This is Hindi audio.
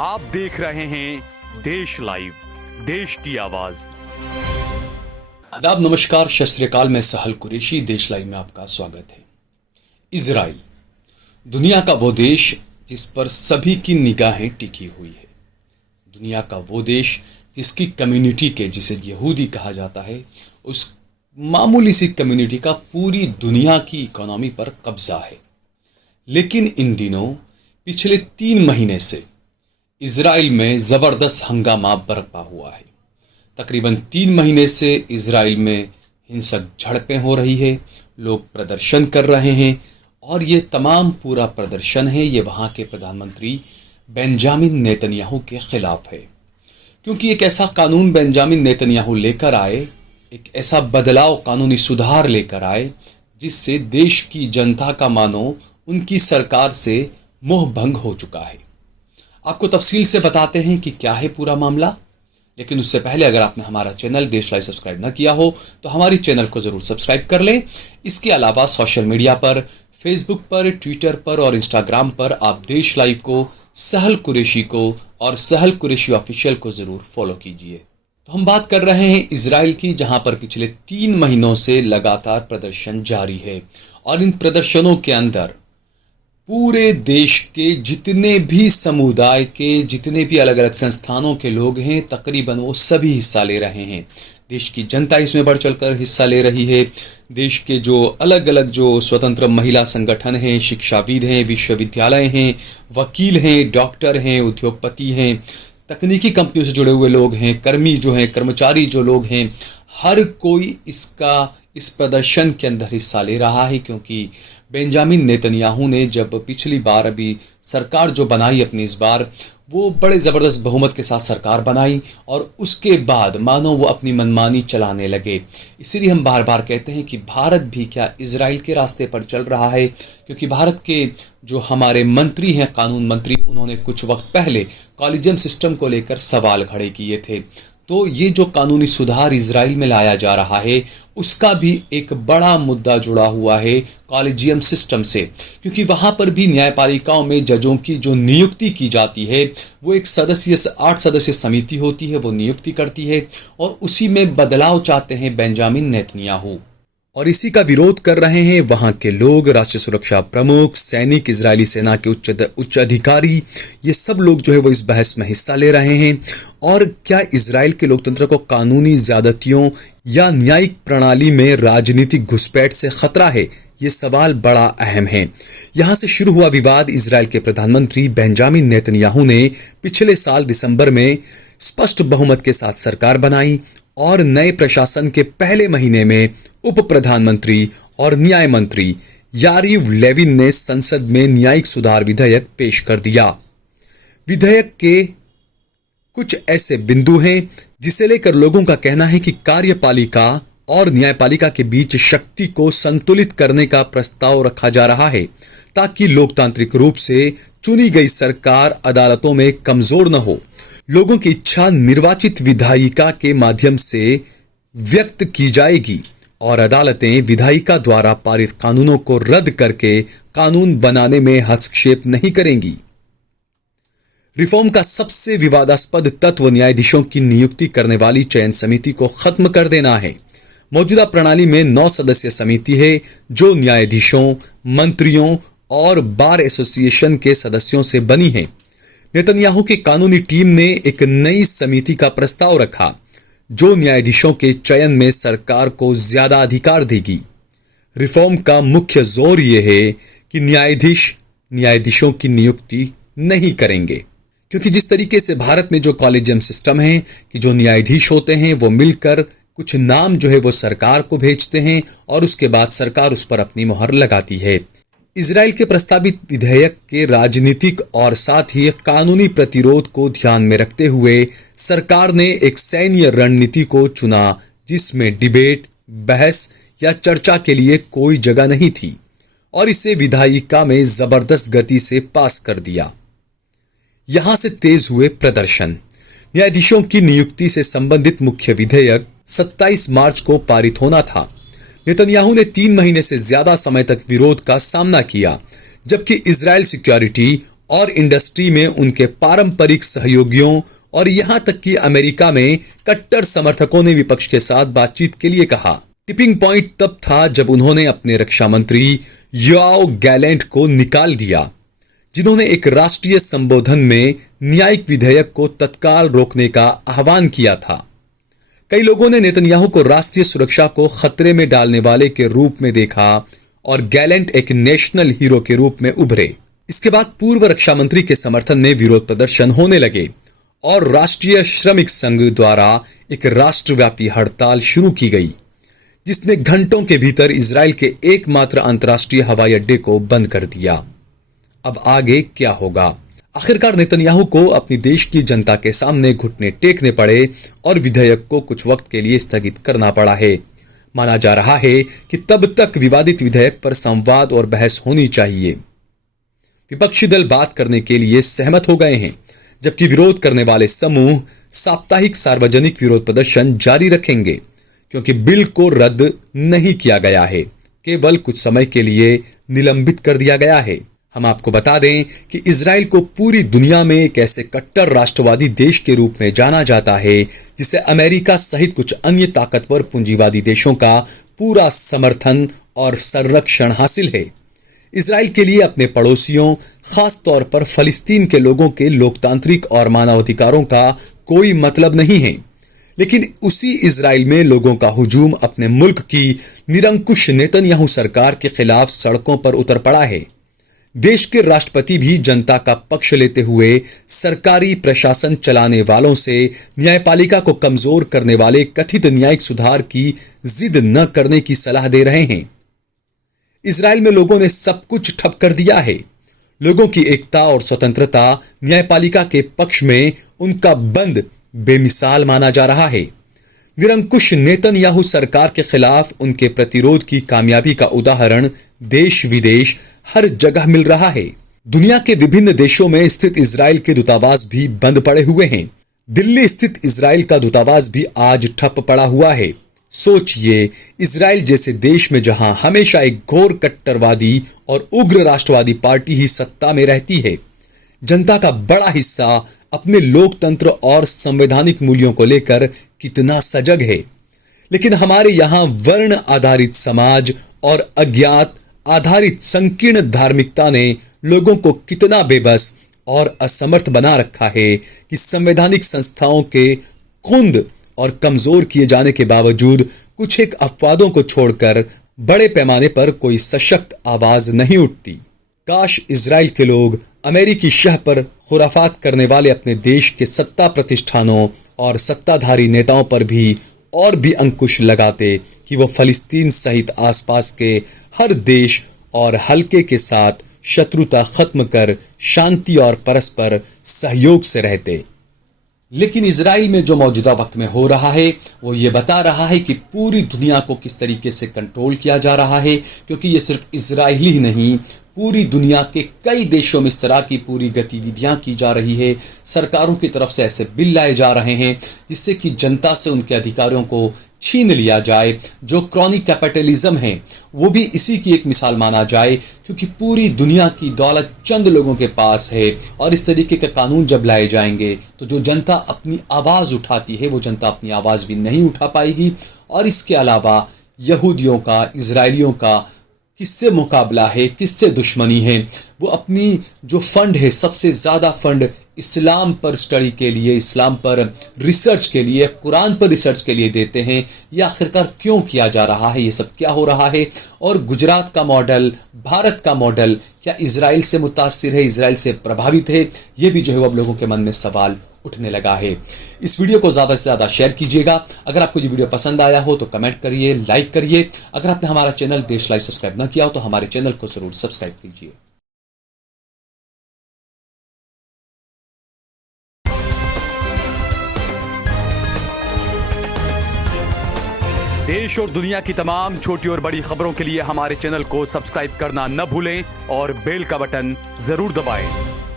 आप देख रहे हैं देश लाइव, देश की आवाज। आदाब, नमस्कार, सत श्री अकाल। मैं सहल कुरैशी, देश लाइव में आपका स्वागत है। इजराइल दुनिया का वो देश जिस पर सभी की निगाहें टिकी हुई है। दुनिया का वो देश जिसकी कम्युनिटी के, जिसे यहूदी कहा जाता है, उस मामूली सी कम्युनिटी का पूरी दुनिया की इकोनॉमी पर कब्जा है। लेकिन इन दिनों पिछले 3 महीने से इजराइल में जबरदस्त हंगामा बरपा हुआ है। तकरीबन 3 महीने से इजराइल में हिंसक झड़पें हो रही है, लोग प्रदर्शन कर रहे हैं और ये तमाम पूरा प्रदर्शन है, ये वहाँ के प्रधानमंत्री बेंजामिन नेतन्याहू के खिलाफ है। क्योंकि एक ऐसा कानून बेंजामिन नेतन्याहू लेकर आए, एक ऐसा बदलाव, कानूनी सुधार लेकर आए जिससे देश की जनता का मानो उनकी सरकार से मोह भंग हो चुका है। आपको तफसील से बताते हैं कि क्या है पूरा मामला। लेकिन उससे पहले अगर आपने हमारा चैनल देश लाइव सब्सक्राइब न किया हो तो हमारी चैनल को जरूर सब्सक्राइब कर लें। इसके अलावा सोशल मीडिया पर, फेसबुक पर, ट्विटर पर और इंस्टाग्राम पर आप देश लाइव को, सहल कुरैशी को और सहल कुरैशी ऑफिशियल को जरूर फॉलो कीजिए। तो हम बात कर रहे हैं इजराइल की, जहां पर पिछले 3 महीनों से लगातार प्रदर्शन जारी है और इन प्रदर्शनों के अंदर पूरे देश के जितने भी समुदाय के, जितने भी अलग अलग संस्थानों के लोग हैं, तकरीबन वो सभी हिस्सा ले रहे हैं। देश की जनता इसमें बढ़ चढ़कर हिस्सा ले रही है। देश के जो अलग अलग जो स्वतंत्र महिला संगठन हैं, शिक्षाविद हैं, विश्वविद्यालय हैं, वकील हैं, डॉक्टर हैं, उद्योगपति हैं, तकनीकी कंपनियों से जुड़े हुए लोग हैं, कर्मी जो हैं, कर्मचारी जो लोग हैं, हर कोई इस प्रदर्शन के अंदर हिस्सा ले रहा है। क्योंकि बेंजामिन नेतन्याहू ने जब पिछली बार अभी सरकार जो बनाई अपनी, इस बार वो बड़े ज़बरदस्त बहुमत के साथ सरकार बनाई और उसके बाद मानो वो अपनी मनमानी चलाने लगे। इसीलिए हम बार बार कहते हैं कि भारत भी क्या इजराइल के रास्ते पर चल रहा है। क्योंकि भारत के जो हमारे मंत्री हैं, कानून मंत्री, उन्होंने कुछ वक्त पहले कॉलेजियम सिस्टम को लेकर सवाल खड़े किए थे। तो ये जो कानूनी सुधार इजराइल में लाया जा रहा है, उसका भी एक बड़ा मुद्दा जुड़ा हुआ है कॉलेजियम सिस्टम से। क्योंकि वहां पर भी न्यायपालिकाओं में जजों की जो नियुक्ति की जाती है, वो एक 8 सदस्य समिति होती है, वो नियुक्ति करती है और उसी में बदलाव चाहते हैं बेंजामिन नेतन्याहू। और इसी का विरोध कर रहे हैं वहां के लोग, राष्ट्रीय सुरक्षा प्रमुख, सैनिक, इजरायली सेना के उच्च अधिकारी, ये सब लोग जो है वो इस बहस में हिस्सा ले रहे हैं। और क्या इजराइल के लोकतंत्र को कानूनी ज्यादतियों या न्यायिक प्रणाली में राजनीतिक घुसपैठ से खतरा है? ये सवाल बड़ा अहम है। यहां से शुरू हुआ विवाद। इजराइल के प्रधानमंत्री बेंजामिन नेतन्याहू ने पिछले साल दिसंबर में स्पष्ट बहुमत के साथ सरकार बनाई और नए प्रशासन के पहले महीने में उप प्रधानमंत्री और न्याय मंत्री यारिव लेविन ने संसद में न्यायिक सुधार विधेयक पेश कर दिया। विधेयक के कुछ ऐसे बिंदु हैं जिसे लेकर लोगों का कहना है कि कार्यपालिका और न्यायपालिका के बीच शक्ति को संतुलित करने का प्रस्ताव रखा जा रहा है, ताकि लोकतांत्रिक रूप से चुनी गई सरकार अदालतों में कमजोर न हो। लोगों की इच्छा निर्वाचित विधायिका के माध्यम से व्यक्त की जाएगी और अदालतें विधायिका द्वारा पारित कानूनों को रद्द करके कानून बनाने में हस्तक्षेप नहीं करेंगी। रिफॉर्म का सबसे विवादास्पद तत्व न्यायाधीशों की नियुक्ति करने वाली चयन समिति को खत्म कर देना है। मौजूदा प्रणाली में 9 सदस्यीय समिति है जो न्यायाधीशों, मंत्रियों और बार एसोसिएशन के सदस्यों से बनी है। नेतन्याहू की कानूनी टीम ने एक नई समिति का प्रस्ताव रखा जो न्यायाधीशों के चयन में सरकार को ज्यादा अधिकार देगी। रिफॉर्म का मुख्य जोर यह है कि न्यायाधीशों की नियुक्ति नहीं करेंगे। क्योंकि जिस तरीके से भारत में जो कॉलेजियम सिस्टम है कि जो न्यायाधीश होते हैं वो मिलकर कुछ नाम जो है वो सरकार को भेजते हैं और उसके बाद सरकार उस पर अपनी मोहर लगाती है। इजराइल के प्रस्तावित विधेयक के राजनीतिक और साथ ही कानूनी प्रतिरोध को ध्यान में रखते हुए सरकार ने एक सैन्य रणनीति को चुना जिसमें डिबेट, बहस या चर्चा के लिए कोई जगह नहीं थी और इसे विधायिका में जबरदस्त गति से पास कर दिया। यहां से तेज हुए प्रदर्शन। न्यायाधीशों की नियुक्ति से संबंधित मुख्य विधेयक 27 मार्च को पारित होना था। नेतन्याहू ने 3 महीने से ज्यादा समय तक विरोध का सामना किया, जबकि इजराइल सिक्योरिटी और इंडस्ट्री में उनके पारंपरिक सहयोगियों और यहां तक कि अमेरिका में कट्टर समर्थकों ने विपक्ष के साथ बातचीत के लिए कहा। टिपिंग पॉइंट तब था जब उन्होंने अपने रक्षा मंत्री योआव गैलेंट को निकाल दिया, जिन्होंने एक राष्ट्रीय संबोधन में न्यायिक विधेयक को तत्काल रोकने का आह्वान किया था। कई लोगों ने नेतन्याहू को राष्ट्रीय सुरक्षा को खतरे में डालने वाले के रूप में देखा और गैलेंट एक नेशनल हीरो के रूप में उभरे। इसके बाद पूर्व रक्षा मंत्री के समर्थन में विरोध प्रदर्शन होने लगे और राष्ट्रीय श्रमिक संघ द्वारा एक राष्ट्रव्यापी हड़ताल शुरू की गई, जिसने घंटों के भीतर इजराइल के एकमात्र अंतर्राष्ट्रीय हवाई अड्डे को बंद कर दिया। अब आगे क्या होगा? आखिरकार नेतन्याहू को अपनी देश की जनता के सामने घुटने टेकने पड़े और विधेयक को कुछ वक्त के लिए स्थगित करना पड़ा है। माना जा रहा है कि तब तक विवादित विधेयक पर संवाद और बहस होनी चाहिए। विपक्षी दल बात करने के लिए सहमत हो गए हैं, जबकि विरोध करने वाले समूह साप्ताहिक सार्वजनिक विरोध प्रदर्शन जारी रखेंगे, क्योंकि बिल को रद्द नहीं किया गया है, केवल कुछ समय के लिए निलंबित कर दिया गया है। हम आपको बता दें कि इजराइल को पूरी दुनिया में एक ऐसे कट्टर राष्ट्रवादी देश के रूप में जाना जाता है जिसे अमेरिका सहित कुछ अन्य ताकतवर पूंजीवादी देशों का पूरा समर्थन और संरक्षण हासिल है। इजराइल के लिए अपने पड़ोसियों, खास तौर पर फलस्तीन के लोगों के लोकतांत्रिक और मानवाधिकारों का कोई मतलब नहीं है, लेकिन उसी इजराइल में लोगों का हुजूम अपने मुल्क की निरंकुश नेतन्याहू सरकार के खिलाफ सड़कों पर उतर पड़ा है। देश के राष्ट्रपति भी जनता का पक्ष लेते हुए सरकारी प्रशासन चलाने वालों से न्यायपालिका को कमजोर करने वाले कथित न्यायिक सुधार की जिद न करने की सलाह दे रहे हैं। इजराइल में लोगों ने सब कुछ ठप कर दिया है। लोगों की एकता और स्वतंत्रता न्यायपालिका के पक्ष में उनका बंद बेमिसाल माना जा रहा है। निरंकुश नेतन्याहू सरकार के खिलाफ उनके प्रतिरोध की कामयाबी का उदाहरण देश विदेश हर जगह मिल रहा है। दुनिया के विभिन्न देशों में स्थित इजराइल के दूतावास भी बंद पड़े हुए हैं। दिल्ली स्थित इजराइल का दूतावास भी आज ठप पड़ा हुआ है। सोचिए, इजराइल जैसे देश में जहां हमेशा एक घोर कट्टरवादी और उग्र राष्ट्रवादी पार्टी ही सत्ता में रहती है, जनता का बड़ा हिस्सा अपने लोकतंत्र और संवैधानिक मूल्यों को लेकर कितना सजग है, लेकिन हमारे यहां वर्ण आधारित समाज और अज्ञात आधारित संकीर्ण धार्मिकता ने लोगों को कितना बेबस और असमर्थ बना रखा है कि संवैधानिक संस्थाओं के कुंद और कमजोर किए जाने के बावजूद कुछ एक अपवादों को छोड़कर बड़े पैमाने पर कोई सशक्त आवाज नहीं उठती। काश इजराइल के लोग अमेरिकी शह पर खुराफात करने वाले अपने देश के सत्ता प्रतिष्ठानों और सत्ताधारी नेताओं पर भी और भी अंकुश लगाते कि वो फलस्तीन सहित आसपास के हर देश और हल्के के साथ शत्रुता खत्म कर शांति और परस्पर सहयोग से रहते। लेकिन इजराइल में जो मौजूदा वक्त में हो रहा है वो ये बता रहा है कि पूरी दुनिया को किस तरीके से कंट्रोल किया जा रहा है, क्योंकि ये सिर्फ इजराइल ही नहीं, पूरी दुनिया के कई देशों में इस तरह की पूरी गतिविधियां की जा रही है। सरकारों की तरफ से ऐसे बिल लाए जा रहे हैं जिससे कि जनता से उनके अधिकारों को छीन लिया जाए। जो क्रॉनिक कैपिटलिज्म है वो भी इसी की एक मिसाल माना जाए, क्योंकि पूरी दुनिया की दौलत चंद लोगों के पास है और इस तरीके के कानून जब लाए जाएंगे तो जो जनता अपनी आवाज़ उठाती है वो जनता अपनी आवाज़ भी नहीं उठा पाएगी। और इसके अलावा यहूदियों का, इजराइलियों का किससे मुकाबला है, किससे दुश्मनी है? वो अपनी जो फंड है, सबसे ज़्यादा फंड इस्लाम पर स्टडी के लिए, इस्लाम पर रिसर्च के लिए, कुरान पर रिसर्च के लिए देते हैं। ये आखिरकार क्यों किया जा रहा है? ये सब क्या हो रहा है? और गुजरात का मॉडल, भारत का मॉडल क्या इजराइल से मुतासिर है, इजराइल से प्रभावित है? ये भी जो है वो अब लोगों के मन में सवाल उठने लगा है। इस वीडियो को ज़्यादा से ज़्यादा शेयर कीजिएगा। अगर आपको ये वीडियो पसंद आया हो तो कमेंट करिए, लाइक करिए। अगर आपने हमारा चैनल देश लाइव सब्सक्राइब न किया हो तो हमारे चैनल को जरूर सब्सक्राइब कीजिए। देश और दुनिया की तमाम छोटी और बड़ी खबरों के लिए हमारे चैनल को सब्सक्राइब करना न भूलें और बेल का बटन जरूर दबाएं।